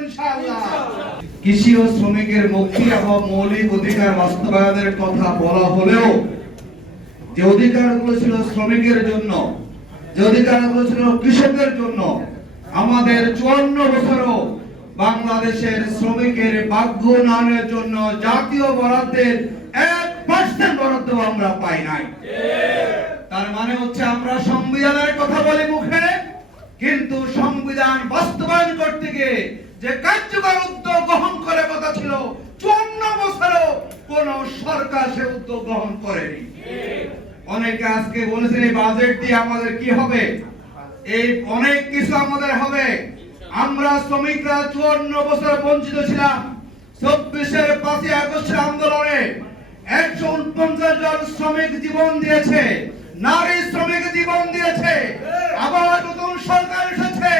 ইনশাআল্লাহ। কৃষি ও শ্রমিকের মুক্তি এবং মৌলিক অধিকার বাস্তবায়নের কথা বলা হলেও যে অধিকারগুলো ছিল শ্রমিকের জন্য, যে অধিকারগুলো ছিল কৃষকের জন্য, আমাদের 54 বছরও বাংলাদেশের শ্রমিকের ভাগ্য উন্নয়নের জন্য জাতীয় বরাদ্দের 1% বরাদ্দ আমরা পাই নাই। তার মানে হচ্ছে আমরা সংবিধানের কথা বলি মুখে, কিন্তু সংবিধান বাস্তবায়ন করতে গিয়ে যে কার্যকর উদ্যোগ গ্রহণ করে কথা ছিল 54 বছরও কোন সরকার সে উদ্যোগ গ্রহণ করেনি। অনেকে আজকে বলেছেন এই বাজেট দিয়ে আমাদের কি হবে, এই অনেক কিছু আমাদের হবে। আমরা শ্রমিকরা 54 বছর বঞ্চিত ছিলাম। 24-এর 5ই আগস্টের আন্দোলনে 149 জন শ্রমিক জীবন দিয়েছে, নারী শ্রমিক জীবন দিয়েছে। আবার নতুন সরকার এসেছে,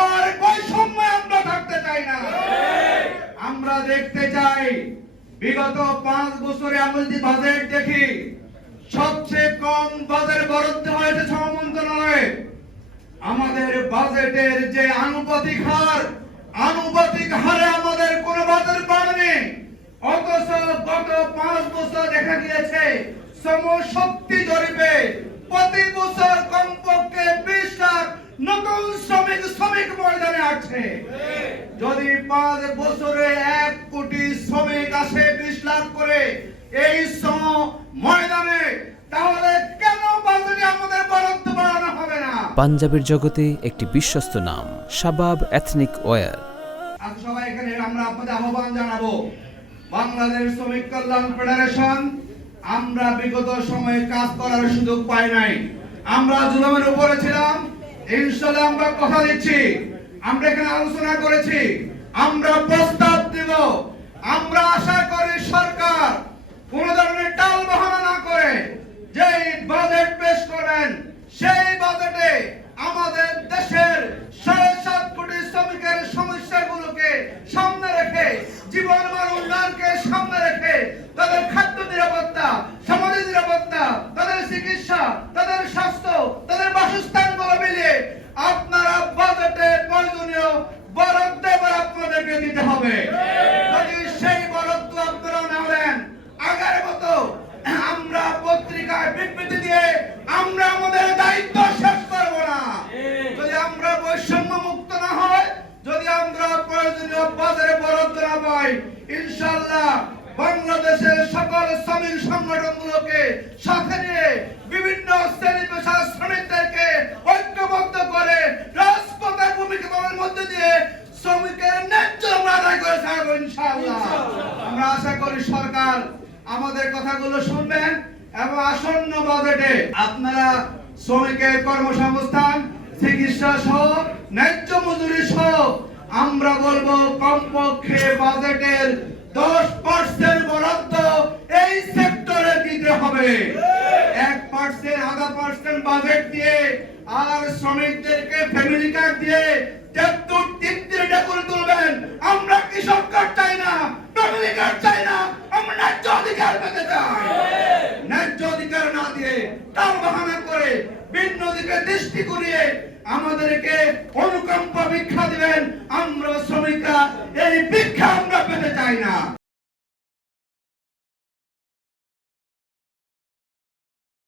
আর বৈষম্য আমরা থাকতে চাই না। আমরা দেখতে চাই বিগত 5 বছরে আমরা যদি বাজেট দেখি, সবচেয়ে কম বাজেট বরাদ্দ হয়েছে শ্রম মন্ত্রণালয়ে। আমাদের বাজেটের যে আনুপাতিক হারে আমাদের কোন বাজেট বাড়েনি। অথচ গত 5 বছর দেখা গিয়েছে শ্রমশক্তি জরিপে প্রতি বছর কমপক্ষে 20 লাখ নতুন শ্রমিক ময়দানে আসছে। যদি 5 বছরে 1 কোটি শ্রমিক আসে 20 লাখ করে এই শ্রম ময়দানে, তাহলে কেন বাজেটে আমাদের বরাদ্দ বাড়ানো হবে না? পাঞ্জাবের জগতে একটি বিশ্বস্ত নাম শাবাব এথনিক ওয়্যার। আজ সবাই এখানে আমরা আপনাদের আহ্বান জানাবো, বাংলাদেশ শ্রমিক কল্যাণ ফেডারেশন আমরা বিগত সময়ে কাজ করার সুযোগ পাই নাই। আমরা জুলুমের উপরে ছিলাম। ইনশাআল্লাহ আমরা কথা দিচ্ছি, আমরা এখানে আলোচনা করেছি, আমরা প্রস্তাব দেব। আমরা আশা করি সরকার কোন ধরনের টাল বাহানা না করে যেই বাজেট পেশ করেন, সেই বাজেটে আমাদের দেশের 7.5 কোটি শ্রমিকের সমস্যাগুলোকে সামনে রেখে, জীবনমান উন্নয়নকে সামনে রেখে, তাদের খাদ্য নিরাপত্তা, সামাজিক নিরাপত্তা, তাদের চিকিৎসা, তাদের স্বাস্থ্য, তাদের বাসস্থানগুলো মিলিয়ে আপনারা বাজেটে প্রয়োজনীয় বরাদ্দ এবার আপনাদেরকে দিতে হবে। যদি সেই বরাদ্দ আপনারা না দেন, আগের মতো আমরা পত্রিকায় বিবৃতি দিয়ে আমরা আমাদের দায়িত্ব শেষ করব না। যদি আমরা বৈষম্য মুক্ত না হয়, যদি আমরা প্রয়োজনীয় বাজারে বরাদ্দ না পাই, ইনশাআল্লাহ বাংলাদেশের সকল শ্রমিক সংগঠনগুলোকে সাথে নিয়ে বিভিন্ন শ্রেণী পেশার শ্রমিকদেরকে ঐক্যবদ্ধ করে রাজপথে ভূমিকা পালনের মধ্যে দিয়ে শ্রমিকের ন্যায্য আদায় করে ছাড়বো ইনশাআল্লাহ। আমরা আশা করি সরকার আমাদের কথাগুলো শুনবেন এবং আসন্ন বাজেটে আপনারা শ্রমিকের কর্মসংস্থান, চিকিৎসা সহ ন্যায্য মজুরি সহ আমরা বলবো কমপক্ষে বাজেটের 10% বরাদ্দ এই সেক্টরে দিতে হবে। 1% 0.5% বাজেট দিয়ে আর শ্রমিকদেরকে ফ্যামিলি কার্ড দিয়ে 73-73টা করে তুলবেন। আমরা কৃষক কার্ড চাই না, ফ্যামিলি কার্ড চাই না, আমরা ন্যায্য অধিকার পেতে চাই। ন্যায্য অধিকার না দিয়ে টাল বাহানা করে ভিন্ন দিকে দৃষ্টি ঘুরিয়ে আমাদেরকে অনুকম্পা ভিক্ষা দিবেন। আমরা শ্রমিকরা এই ভিক্ষা